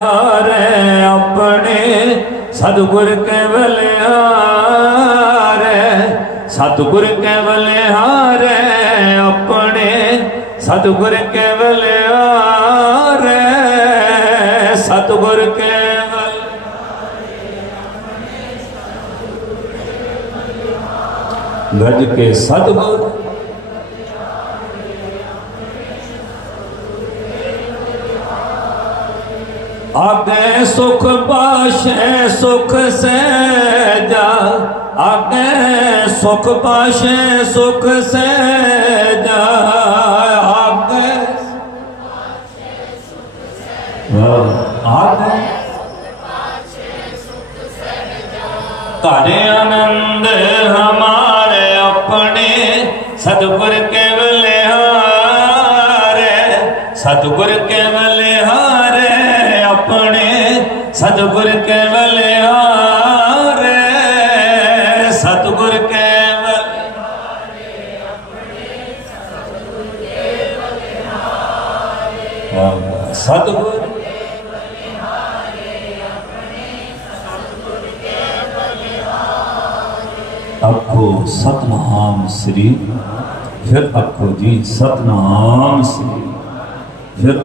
ਹਾਰੇ ਆਪਣੇ ਸਤਿਗੁਰ ਕੇਵਲ ਹਾਰੇ ਸਤਿਗੁਰ ਕੇਵਲ ਹਾਰੇ ਆਪਣੇ ਸਤਿਗੁਰ ਕੇਵਲ ਹਾਰੇ ਸਤਿਗੁਰ ਕੇਵਲ ਗੱਜ ਕੇ ਸਤਿਗੁਰ ਆਗੇ ਸੁਖ ਪਾਸ਼ੇ ਸੁਖ ਸਹਿਜਾ। ਆਗੇ ਸੁਖ ਪਾਸ਼ੇ ਸੁਖ ਸਹਿਜਾ। ਆਗੇ ਆਗੇ ਤਾਰੇ ਆਨੰਦ ਹਮਾਰੇ ਆਪਣੇ, ਸਤਿਗੁਰ ਕੇਵਲ ਹਾਰੇ ਸਤਿਗੁਰ ਕੇਵਲ ਹਾਰੇ ਸਤਿਗੁਰ ਕੇਵਲ ਹਾਰੇ ਸਤਿਗੁਰ ਕੇਵਲ ਵਾਹ, ਸਤਿਗੁਰ ਆਖੋ ਸਤਨਾਮ ਸ੍ਰੀ ਫਿਰ ਆਖੋ ਜੀ ਸਤਨਾਮ ਸ੍ਰੀ ਫਿਰ